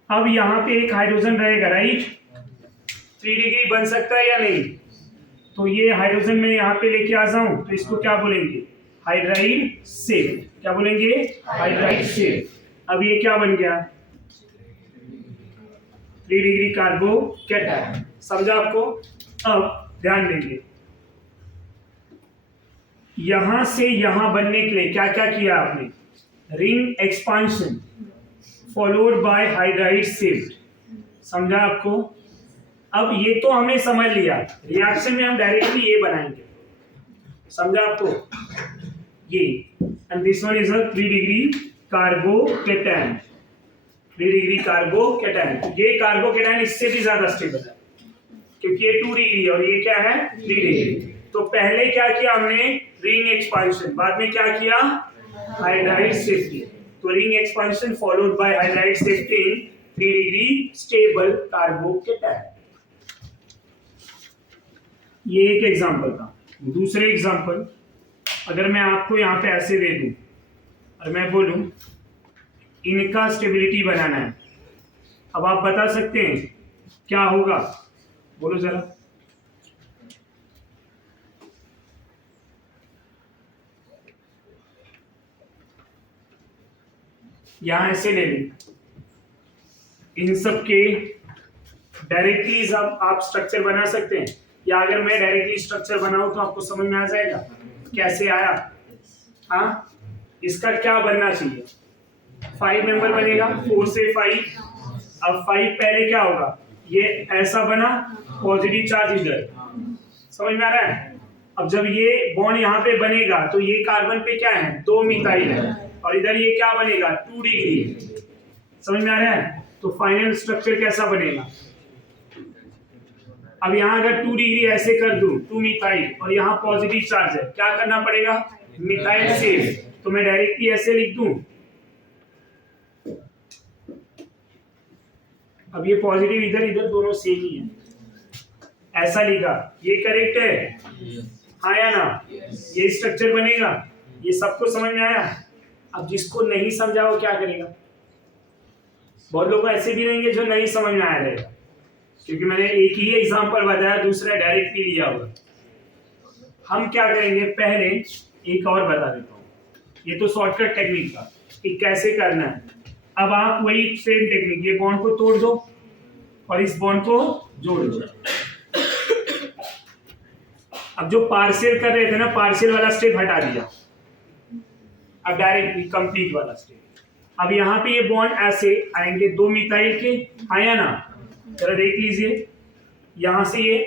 अब यहाँ पे एक हाइड्रोजन रहेगा, राइट? 3 डिग्री बन सकता है या नहीं? तो ये हाइड्रोजन में यहाँ पे लेके आ जाऊं तो इसको क्या बोलेंगे? Hydride shape. क्या बोलेंगे? Hydride shape. अब ये क्या बन गया? 3 डिग्री कार्बोकेटायन। समझा आपको? अब ध्यान देंगे, यहां से यहां बनने के लिए क्या क्या किया आपने? Ring expansion followed by hydride shift. समझा आपको? अब ये तो हमने समझ लिया, रिएक्शन में हम डायरेक्टली ये बनाएंगे। समझा आपको? ये, and this one is a 3 degree carbocation. 3 degree carbocation. ये कार्बोकेटायन इससे भी ज्यादा स्टेबल है क्योंकि ये 2 डिग्री और ये क्या है? 3 डिग्री। तो पहले क्या किया हमने? Ring expansion. बाद में क्या किया? Hydride shifting. तो ring expansion followed by hydride shifting 3 degree stable carbocation. ये एक एग्जांपल था। दूसरे एग्जांपल, अगर मैं आपको यहाँ पे ऐसे दे दूं और मैं बोलूं इनका स्टेबिलिटी बनाना है, अब आप बता सकते हैं क्या होगा? बोलो जरा। यहां ऐसे ले लें, इन सब के डायरेक्टली आप स्ट्रक्चर बना सकते हैं, या अगर मैं डायरेक्टली स्ट्रक्चर बनाऊं तो आपको समझ में आ जाएगा कैसे आया? हाँ, इसका क्या बनना चाहिए? 5 मेंबर बनेगा, 4 से 5। अब 5 पहले क्या होगा? ये ऐसा बना, पॉजिटिव चार्ज इधर। समझ में आ रहा है? अब जब ये बॉन्ड यहाँ पे बनेगा तो ये कार्बन पे क्या है? 2 मिथाइल है, और इधर ये क्या बनेगा 2 डिग्री। समझ में आ रहा है? तो फाइनल स्ट्रक्चर कैसा बनेगा? अब यहाँ अगर 2 डिग्री ऐसे कर दूं 2 मिथाइल और यहाँ पॉजिटिव चार्ज है, क्या करना पड़ेगा? Methyl safe. तो मैं डायरेक्टली ऐसे लिख दूं, अब ये पॉजिटिव इधर इधर दोनों सेम ही है, ऐसा लिखा, ये करेक्ट है? हाँ या ना? ये स्ट्रक्चर बनेगा। ये सबको समझ में आया? अब जिसको नहीं समझा वो क्या करेगा? बहुत लोग ऐसे भी रहेंगे जो नहीं समझ में आया रहेगा, क्योंकि मैंने एक ही एग्जांपल बताया, दूसरा डायरेक्टली लिया हुआ। हम क्या करेंगे, पहले एक और बता देता हूँ, ये तो शॉर्टकट टेक्निक था कि कैसे करना है। अब आप वही सेम टेक्निक, ये बॉन्ड को तोड़ दो और इस बॉन्ड को जोड़ दो। अब जो पार्शियल कर रहे थे ना, पार्शियल वाला स्टेप हटा दिया, अब डायरेक्टली कंप्लीट वाला स्टेप। अब यहाँ पे ये बॉन्ड ऐसे आएंगे 2 मिथाइल के, हाँ या ना? जरा देख लीजिए यहां से ये,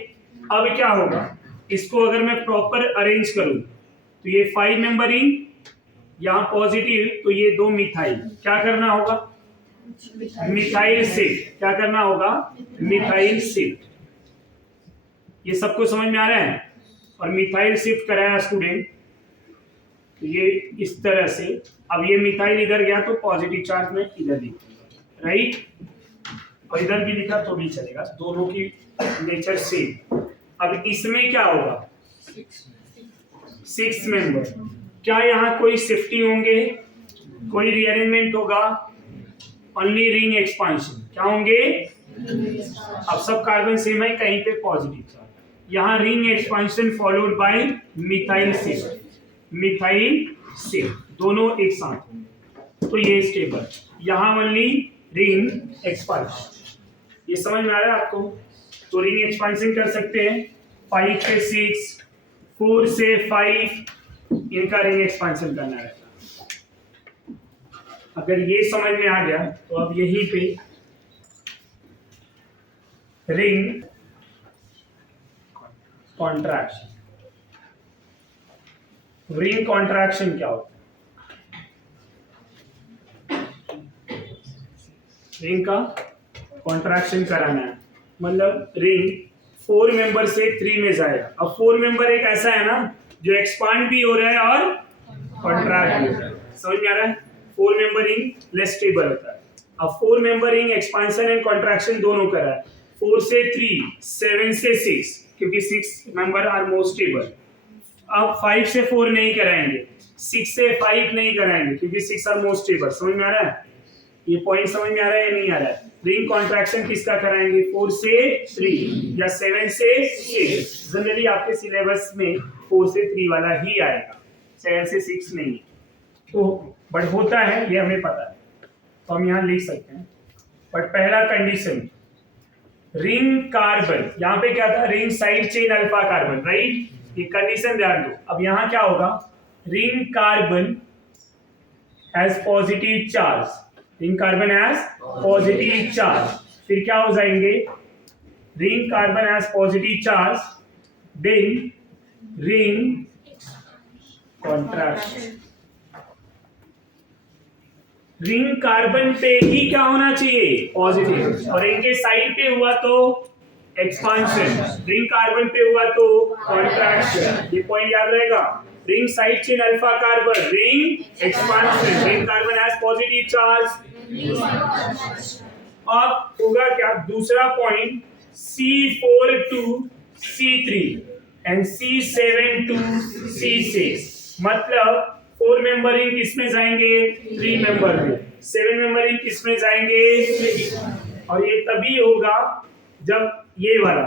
अब क्या होगा, इसको अगर मैं प्रॉपर अरेंज करूं तो ये 5 मेंबर रिंग, यहाँ पॉजिटिव, तो ये 2 मिथाइल, क्या करना होगा? Methyl shift. क्या करना होगा? Methyl shift. ये सबको समझ में आ रहा है? और मिथाइल शिफ्ट कराया स्टूडेंट, तो ये इस तरह से, अब ये मिथाइल इधर गया तो पॉजिटिव चार्ज में इधर लिखूंगा, राइट? और इधर भी लिखा तो भी चलेगा, दोनों की नेचर सेम। अब इसमें क्या होगा? 6 मेंबर। क्या यहाँ कोई शिफ्टिंग होंगे, कोई रीअरेंजमेंट होगा? Only ring expansion. क्या होंगे? अब सब कार्बन सेम है, कहीं पे पॉजिटिव चार्ज, यहाँ ring expansion followed bye methyl shift. Methyl shift दोनों एक साथ, तो ये स्टेबल, यहाँ ओनली रिंग एक्सपांशन। ये समझ में आ रहा है आपको? तो रिंग एक्सपांशन कर सकते हैं, 5 से 6, 4 से 5, इनका रिंग एक्सपांशन करना रहता है। अगर ये समझ में आ गया तो अब यहीं पे रिंग कॉन्ट्रैक्शन। रिंग कॉन्ट्रैक्शन क्या होता है? रिंग का कॉन्ट्रैक्शन कराना है, मतलब रिंग 4 मेंबर से 3 में जाएगा। अब 4 मेंबर एक ऐसा है ना जो एक्सपांड भी हो रहा है और कॉन्ट्रैक्ट भी हो रहा है। समझ में आ रहा है? 4 मेंबर रिंग लेस स्टेबल होता है। अब 4 member ring expansion and contraction दोनों कर रहा है, 4 से 3, 7 से 6, क्योंकि 6 मेंबर आर मोर स्टेबल। अब 5 से 4 नहीं कराएंगे, 6 से 5 नहीं कराएंगे, क्योंकि 6 आर मोर स्टेबल। समझ में आ रहा है? ये पॉइंट समझ में आ रहा है या नहीं आ रहा है? रिंग कॉन्ट्रैक्शन किसका कराएंगे? 4 से 3 या 7 से 6। जनरली आपके सिलेबस में 4 से 3 वाला ही आएगा, 7 से 6 नहीं। तो बट होता है, ये हमें पता है, तो हम यहाँ लिख सकते हैं। बट पहला कंडीशन, रिंग कार्बन, यहाँ पे क्या था? Ring side chain alpha carbon, right? ये कंडीशन ध्यान दो। अब यहाँ क्या होगा? Ring carbon has positive charge, ring carbon has positive charge, फिर क्या हो जाएंगे? Ring carbon has positive charge, then ring contraction. Ring carbon पे ही क्या होना चाहिए? पॉजिटिव, और रिंग के साइड पे हुआ तो एक्सपांशन, रिंग कार्बन पे हुआ तो कॉन्ट्रैक्शन। ये पॉइंट याद रहेगा। Ring side chain alpha carbon, ring expansion, ring carbon has positive charge. अब होगा क्या? दूसरा point, C4 to C3 and C7 to C6, मतलब 4 मेंबर रिंग किसमें जाएंगे? 3 मेंबर में। 7 मेंबर रिंग किसमें जाएंगे? 3। और ये तभी होगा जब ये वाला,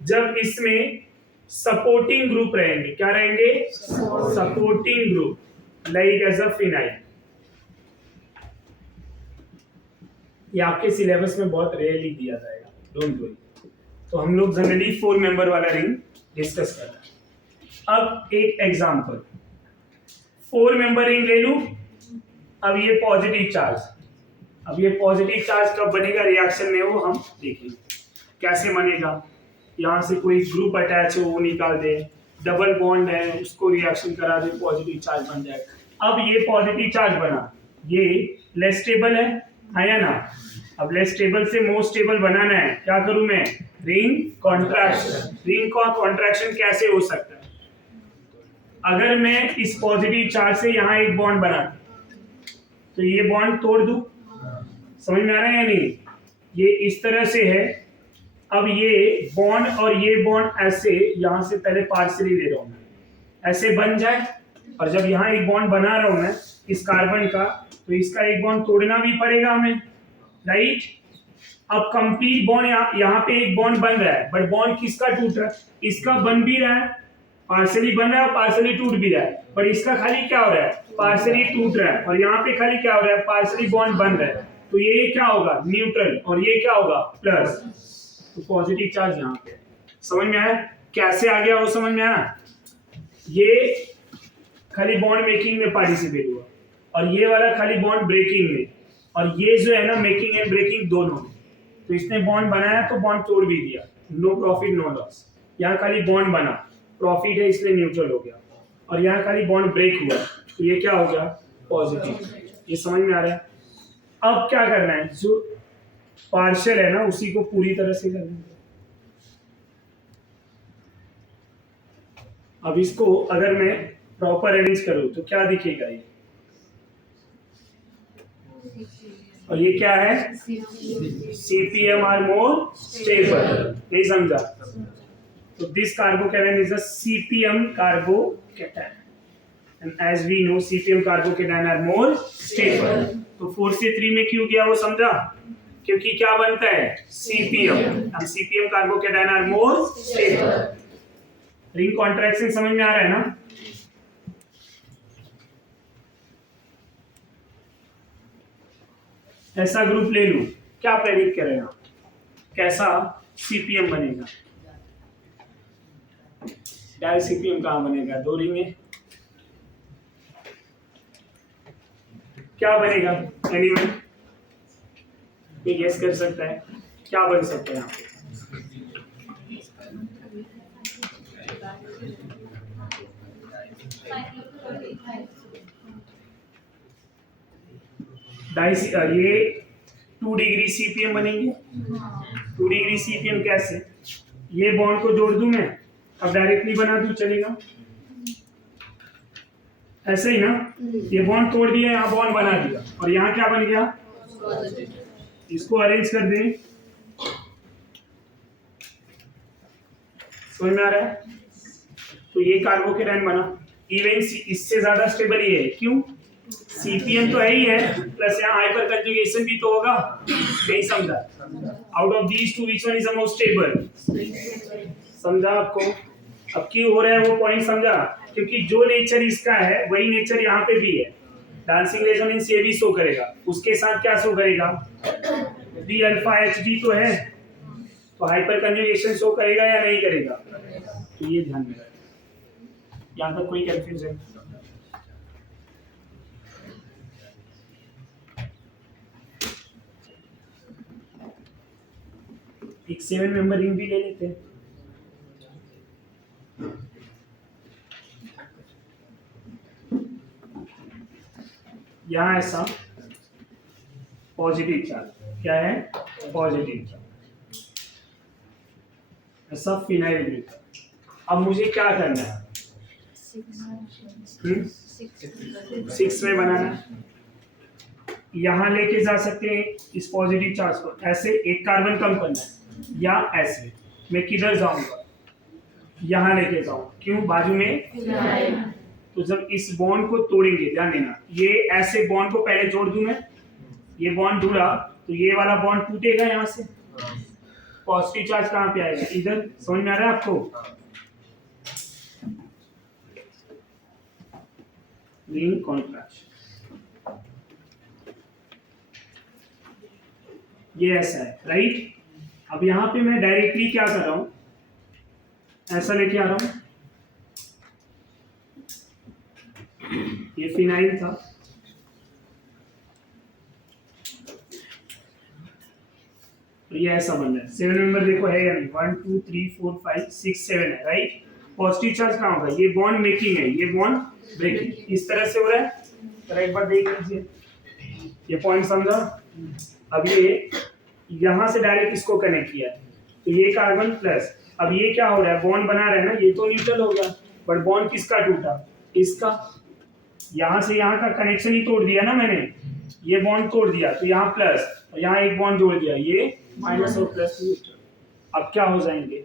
जब इसमें सपोर्टिंग ग्रुप रहेंगे। क्या रहेंगे? Supporting group, like as a phenyl. ये आपके सिलेबस में बहुत रेयरली दिया जाएगा, डोंट वरी। तो हम लोग जनरली 4 मेंबर वाला रिंग डिस्कस कर रहे हैं। अब एक एग्जांपल, 4 मेंबर रिंग ले लूं। अब ये पॉजिटिव चार्ज, अब ये पॉजिटिव चार्ज कब बनेगा रिएक्शन में, वो हम देखेंगे कैसे बनेगा। यहाँ से कोई ग्रुप अटैच हो वो निकाल दे, डबल बॉन्ड है उसको रिएक्शन करा दे, पॉजिटिव चार्ज बन जाएगा। अब ये पॉजिटिव चार्ज बना, ये लेस स्टेबल है या ना? अब लेस स्टेबल से मोर स्टेबल बनाना है, क्या करूं मैं? Ring contraction. रिंग का कॉन्ट्रैक्शन कैसे हो सकता है? अगर मैं इस पॉजिटिव चार्ज से यहाँ एक बॉन्ड बना तो ये बॉन्ड तोड़ दूं, समझ में आ रहा है या नहीं? ये इस तरह से है। अब ये बॉन्ड और ये बॉन्ड ऐसे यहाँ से पहले पार्शियली ले रहा हूं मैं, ऐसे बन जाए, और जब यहाँ एक बॉन्ड बना रहा हूं मैं इस कार्बन का, तो इसका एक बॉन्ड तोड़ना भी पड़ेगा हमें, राइट? अब कंप्लीट बॉन्ड यहाँ पे एक बॉन्ड बन रहा है, बट बॉन्ड किसका टूट रहा है? इसका बन भी रहा है, पार्शियली बन रहा है, पार्शियली टूट भी रहा है, पर इसका खाली क्या हो रहा है? पार्शियली टूट रहा है, और यहाँ पे खाली क्या हो रहा है? पार्शियली बॉन्ड बन रहा है। तो ये क्या होगा? न्यूट्रल, और ये क्या होगा? प्लस। तो पॉजिटिव चार्ज यहाँ पे, समझ में आया? कैसे आ गया वो समझ में आया? ये खाली बॉन्ड मेकिंग में पार्टिसिपेट हुआ, और ये वाला खाली बॉन्ड ब्रेकिंग में, और ये जो है ना मेकिंग एंड ब्रेकिंग दोनों में। तो इसने बॉन्ड बनाया तो बॉन्ड तोड़ भी दिया, नो प्रॉफिट नो लॉस। यहाँ खाली बॉन्ड बना, प्रॉफिट है इसलिए न्यूट्रल हो गया, और यहाँ खाली बॉन्ड ब्रेक हुआ तो ये क्या हो गया? पॉजिटिव। ये समझ में आ रहा है? अब क्या करना है? जो पार्शियल है ना उसी को पूरी तरह से करना है। अब इसको अगर मैं प्रॉपर अरेंज करूं तो क्या दिखेगा ये? और ये क्या है? CPM are more stable. नहीं समझा? तो this carbocation is a CPM carbocation, and as we know CPM carbocation are more stable. तो 4 से 3 में क्यों गया वो समझा? क्योंकि क्या बनता है? CPM, and CPM carbocation are more stable. Ring contraction समझ में आ रहा है ना? ऐसा ग्रुप ले लूं, क्या प्रेडिक्ट करेगा? कैसा CPM बनेगा? डाई CPM कहां बनेगा? 2 रिंग है, क्या बनेगा? एनीवन कोई गेस कर सकता है क्या बन सकता है यहाँ पे? ये 2 डिग्री CPM बनेंगे। 2 डिग्री CPM कैसे? ये बॉन्ड को जोड़ दूं मैं, अब डायरेक्टली बना दूं, चलेगा? ऐसे ही ना? ये बॉन्ड तोड़ दिया, यहाँ बॉन्ड बना दिया, और यहाँ क्या बन गया? इसको अरेंज कर दें, समझ में आ रहा है? तो ये कार्बोकैटायन बना। इवन इससे ज्यादा स्टेबल ये है, क्यों? CPM तो है ही है, प्लस यहाँ हाइपर कंजुगेशन भी तो होगा। नहीं समझा? Out of these two which one is the most stable? समझा आपको? अब क्यों हो रहा है वो पॉइंट समझा? क्योंकि जो नेचर इसका है वही नेचर यहाँ पे भी है। डांसिंग रेजोनेंस ये भी शो करेगा, उसके साथ क्या शो करेगा? B अल्फा HD तो है, तो हाइपर कंजुगेशन शो करेगा या नहीं करेगा? तो ये ध्यान में रखना। यहाँ तक कोई कंफ्यूजन? एक 7 मेंबर रिंग भी ले लेते हैं। यहाँ ऐसा पॉजिटिव चार्ज, क्या है? पॉजिटिव चार्ज, ऐसा फिनाइल ग्रुप। अब मुझे क्या करना है? 6 में बनाना है। यहाँ लेके जा सकते हैं इस पॉजिटिव चार्ज को, ऐसे एक कार्बन कम करना है, या ऐसे मैं किधर जाऊंगा? यहाँ लेके जाऊं, क्यों? बाजू में। तो जब इस बॉन्ड को तोड़ेंगे, ध्यान देना, ये ऐसे बॉन्ड को पहले जोड़ दूं मैं, ये बॉन्ड जुड़ा तो ये वाला बॉन्ड टूटेगा यहाँ से, पॉजिटिव चार्ज कहाँ पे आएगा? इधर। समझ में आ रहा है आपको? रिंग कॉन्ट्रैक्शन ये ऐसा है, राइट? अब यहाँ पे मैं डायरेक्टली क्या कर रहा हूँ? ऐसा लेके आ रहा हूँ, ये फिनाइल था, तो ये ऐसा बन रहा है। 7 नंबर देखो है या नहीं? 1 2 3 4 5 6 7 है, राइट? पॉजिटिव चार्ज कहाँ होगा? ये बॉन्ड मेकिंग है, ये बॉन्ड ब्रेकिंग। इस तरह से हो रहा है, जरा एक बार देख लीजिए, ये पॉइंट समझा। अब ये यहाँ से डायरेक्ट इसको कनेक्ट किया, तो ये कार्बन प्लस, अब ये क्या हो रहा है, बॉन्ड बना रहा है ना, ये तो न्यूट्रल होगा, बट बॉन्ड किसका टूटा, इसका। यहाँ से यहाँ का कनेक्शन ही तोड़ दिया ना मैंने, ये बॉन्ड तोड़ दिया, तो यहाँ प्लस, और यहाँ एक बॉन्ड जोड़ दिया, ये माइनस और प्लस न्यूट्रल। अब क्या हो जाएंगे,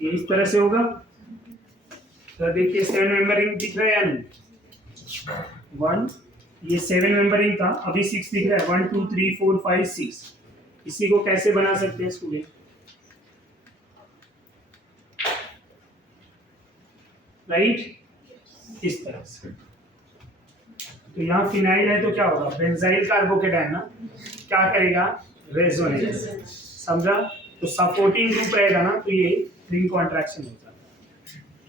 ये इस तरह से होगा। तो देखिए 7 मेंबर रिंग दिख रहा है या नहीं, 1, ये 7 मेंबर रिंग था, अभी 6 दिख रहा है, 1 2 3 4 5 6। इसी को कैसे बना सकते हैं स्टूडेंट, राइट, इस तरह से। तो यहाँ फिनाइल है तो क्या होगा, बेंजाइल कार्बोकेटायन ना, क्या करेगा, रेजोनेंस, समझा। तो सपोर्टिंग ग्रुप रहेगा ना, तो ये रिंग कॉन्ट्रैक्शन होता है।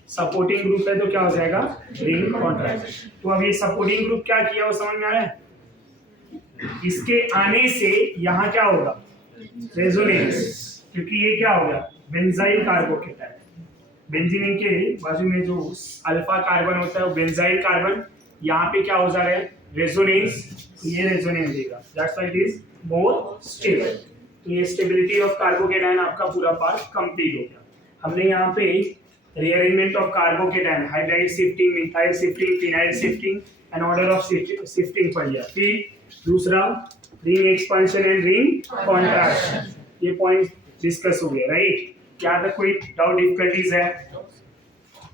सपोर्टिंग ग्रुप है तो क्या हो जाएगा, रिंग कॉन्ट्रैक्शन। तो अब ये सपोर्टिंग ग्रुप क्या किया वो समझ में आ रहा है, इसके आने से यहाँ क्या होगा, रेजोनेंस, क्योंकि ये क्या हो गया, बेंजाइल कार्बोकेटायन। बेंजीन के बाजू में जो अल्फा कार्बन होता है वो बेंजाइल कार्बन, यहाँ पे क्या हो जा रहा है, रेजोनेंस, ये रेजोनेंस देगा, that's why it is more stable. तो ये स्टेबिलिटी ऑफ कार्बोकेटायन आपका पूरा पार्ट कंप्लीट हो गया। हमने यहाँ पे rearrangement of carbocation, hydride shifting, methyl shifting, phenyl shifting and order of shifting पढ़ लिया। फिर दूसरा ring expansion and ring contraction, ये पॉइंट डिस्कस हो गया, राइट। क्या था, कोई डाउट डिफिकल्टीज है,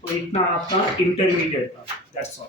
तो इतना आपका इंटरमीडिएट था, दैट्स ऑल।